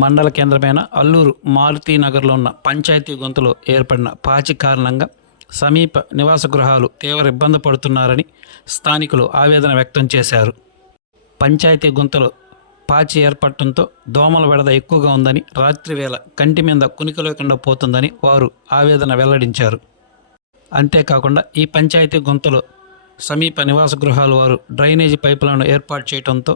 మండల కేంద్రమైన అల్లూరు మారుతీనగర్లో ఉన్న పంచాయతీ గొంతులో ఏర్పడిన పాచి కారణంగా సమీప నివాస గృహాలు తీవ్ర ఇబ్బంది పడుతున్నారని స్థానికులు ఆవేదన వ్యక్తం చేశారు. పంచాయతీ గొంతులో పాచి ఏర్పడటంతో దోమల బెడద ఎక్కువగా ఉందని, రాత్రి వేళ కంటి మీద కునికి లేకుండా పోతుందని వారు ఆవేదన వెల్లడించారు. అంతేకాకుండా ఈ పంచాయతీ గొంతులో సమీప నివాస గృహాల వారు డ్రైనేజీ పైపులను ఏర్పాటు చేయడంతో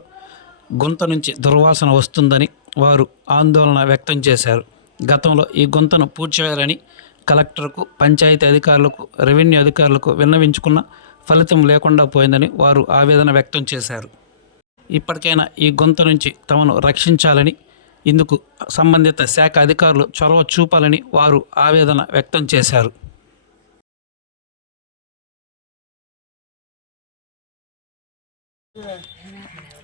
గుంత నుంచి దుర్వాసన వస్తుందని వారు ఆందోళన వ్యక్తం చేశారు. గతంలో ఈ గుంతను పూడ్చివేయాలని కలెక్టర్కు, పంచాయతీ అధికారులకు, రెవెన్యూ అధికారులకు విన్నవించుకున్న ఫలితం లేకుండా పోయిందని వారు ఆవేదన వ్యక్తం చేశారు. ఇప్పటికైనా ఈ గుంత నుంచి తమను రక్షించాలని, ఇందుకు సంబంధిత శాఖ అధికారులు చొరవ చూపాలని వారు ఆవేదన వ్యక్తం చేశారు.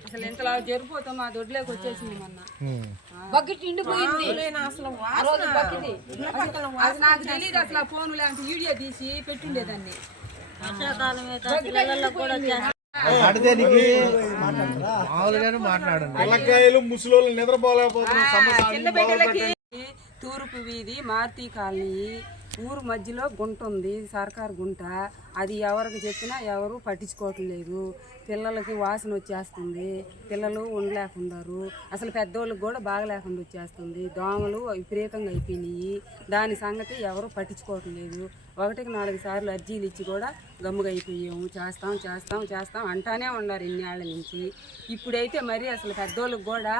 అసలు ఇంతలా జరిపోతాం మా దొడ్లోకి వచ్చేసింది మొన్న బకెట్ ఇండిపోయింది. అది నాకు తెలియదు అసలు. ఫోన్ లాంటి వీడియో తీసి పెట్టిండేదాన్ని. తూర్పు వీధి మారుతి కాలనీ ఊరు మధ్యలో గుంట ఉంది, సర్కారు గుంట. అది ఎవరికి చెప్పినా ఎవరు పట్టించుకోవట్లేదు. పిల్లలకి వాసన వచ్చేస్తుంది, పిల్లలు ఉండలేకున్నారు. అసలు పెద్దోళ్ళకి కూడా బాగలేకుండా వచ్చేస్తుంది. దోమలు విపరీతంగా అయిపోయినాయి. దాని సంగతి ఎవరు పట్టించుకోవట్లేదు. 1-4 సార్లు అర్జీలు ఇచ్చి కూడా గమ్ముగా అయిపోయాము. చేస్తాం చేస్తాం చేస్తాం అంటానే ఉన్నారు ఇన్నేళ్ల నుంచి. ఇప్పుడైతే మరి అసలు పెద్దోళ్ళకి కూడా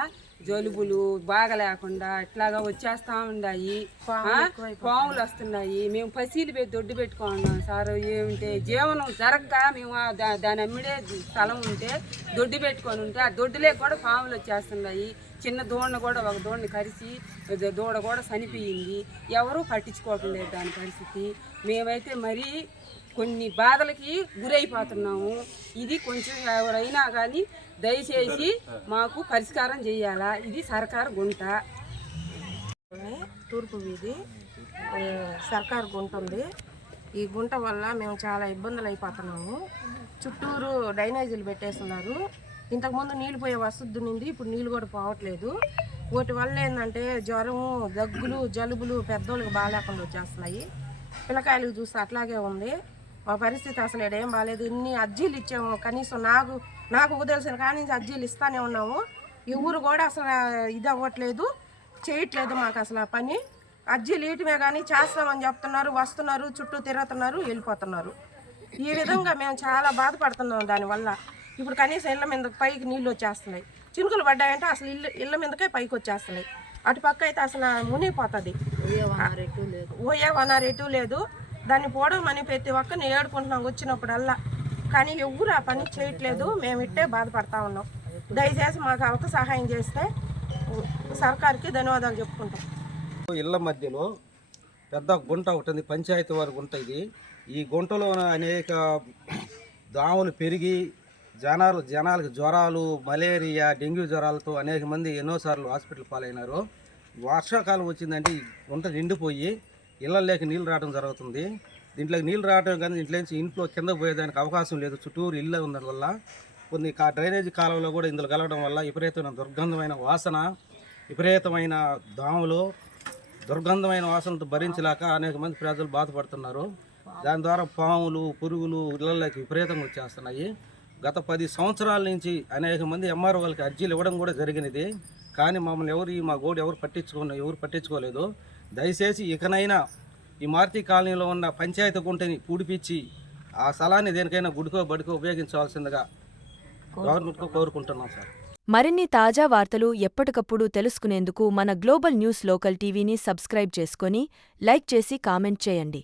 జలుబులు బాగా లేకుండా ఇట్లాగా వచ్చేస్తా ఉన్నాయి. పాములు వస్తున్నాయి. మేము పసీలు పెట్టి దొడ్డు పెట్టుకున్నాం సార్. ఏమింటే జీవనం జరగక మేము దాని అమ్మిడే స్థలం ఉంటే దొడ్డు పెట్టుకొని ఉంటే ఆ దొడ్డులే కూడా పాములు వచ్చేస్తున్నాయి. చిన్న దూడను కూడా ఒక దూడని కరిచి దూడ కూడా చనిపోయింది. ఎవరూ పట్టించుకోవటం లేదు దాని పరిస్థితి. మేమైతే మరీ కొన్ని బాధలకి గురైపోతున్నాము. ఇది కొంచెం ఎవరైనా కానీ దయచేసి మాకు పరిష్కారం చేయాలా. ఇది సర్కారు గుంట, తూర్పు వీధి సర్కారు గుంట ఉంది. ఈ గుంట వల్ల మేము చాలా ఇబ్బందులు అయిపోతున్నాము. చుట్టూరు డ్రైనేజీలు పెట్టేస్తున్నారు. ఇంతకుముందు నీళ్ళు పోయే వసతి ఉంది, ఇప్పుడు నీళ్ళు కూడా పోవట్లేదు. వాటి వల్ల ఏంటంటే జ్వరము, దగ్గులు, జలుబులు పెద్దోళ్ళకి బాగాలేకుండా వచ్చేస్తున్నాయి. పిల్లకాయలకు చూస్తే అట్లాగే ఉంది. మా పరిస్థితి అసలు ఏం బాగాలేదు. ఇన్ని అర్జీలు ఇచ్చాము. కనీసం నాకు తెలిసిన కానీ నుంచి అర్జీలు ఇస్తానే ఉన్నాము. ఈ ఊరు కూడా అసలు ఇది అవ్వట్లేదు, చేయట్లేదు. మాకు అసలు పని అర్జీలు ఇయటమే కానీ చేస్తామని చెప్తున్నారు, వస్తున్నారు, చుట్టూ తిరుగుతున్నారు, వెళ్ళిపోతున్నారు. ఈ విధంగా మేము చాలా బాధపడుతున్నాం దానివల్ల. ఇప్పుడు కనీసం ఇళ్ళ మీద పైకి నీళ్ళు వచ్చేస్తున్నాయి. చినుకులు పడ్డాయంటే అసలు ఇళ్ళ మీదకే పైకి వచ్చేస్తున్నాయి. అటుపక్క అయితే అసలు మునిగిపోతుంది. ఓఏవనారు ఎటు లేదు. దాన్ని పోవడమని ప్రతి ఒక్కరిని ఏడుకుంటున్నాం వచ్చినప్పుడల్లా. కానీ ఎవరు ఆ పని చేయట్లేదు. మేము ఇట్టే బాధపడతా ఉన్నాం. దయచేసి మాకు అవక సహాయం చేస్తే సర్కార్కి ధన్యవాదాలు చెప్పుకుంటాం. ఇళ్ళ మధ్యలో పెద్ద గుంట ఉంటుంది, పంచాయతీ వారి గుంట ఇది. ఈ గుంటలో అనేక దోమలు పెరిగి జనాలకు జ్వరాలు, మలేరియా, డెంగ్యూ జ్వరాలతో అనేక మంది ఎన్నోసార్లు హాస్పిటల్ పాలైనారు. వర్షాకాలం వచ్చిందంటే ఈ గుంట నిండిపోయి ఇళ్ళలోకి నీళ్ళు రావడం జరుగుతుంది. దీంట్లోకి నీళ్ళు రావడం కానీ దీంట్లోంచి ఇంట్లో కింద పోయేదానికి అవకాశం లేదు. చుట్టూరు ఇళ్ళ ఉండడం వల్ల కొన్ని డ్రైనేజీ కాలంలో కూడా ఇందులో కలవడం వల్ల విపరీతమైన దుర్గంధమైన వాసన, విపరీతమైన దోమలు, దుర్గంధమైన వాసనతో భరించలేక అనేక మంది ప్రజలు బాధపడుతున్నారు. దాని ద్వారా పాములు, పురుగులు ఇళ్ళలోకి విపరీతంగా వచ్చేస్తున్నాయి. గత 10 సంవత్సరాల నుంచి అనేక మంది ఎంఆర్ఓ వాళ్ళకి అర్జీలు ఇవ్వడం కూడా జరిగినది. కానీ మమ్మల్ని మా గోడు ఎవరు పట్టించుకోలేదు. దయచేసి ఇకనైనా ఈ మారుతి కాలనీలో ఉన్న పంచాయతీ గుంటని పూడిపించి ఆ స్థలాన్ని దేనికైనా గుడికో బడికో ఉపయోగించవలసిందిగా గవర్నమెంట్కు కోరుకుంటున్నాం సార్. మరిన్ని తాజా వార్తలు ఎప్పటికప్పుడు తెలుసుకునేందుకు మన గ్లోబల్ న్యూస్ లోకల్ టీవీని సబ్స్క్రైబ్ చేసుకొని లైక్ చేసి కామెంట్ చేయండి.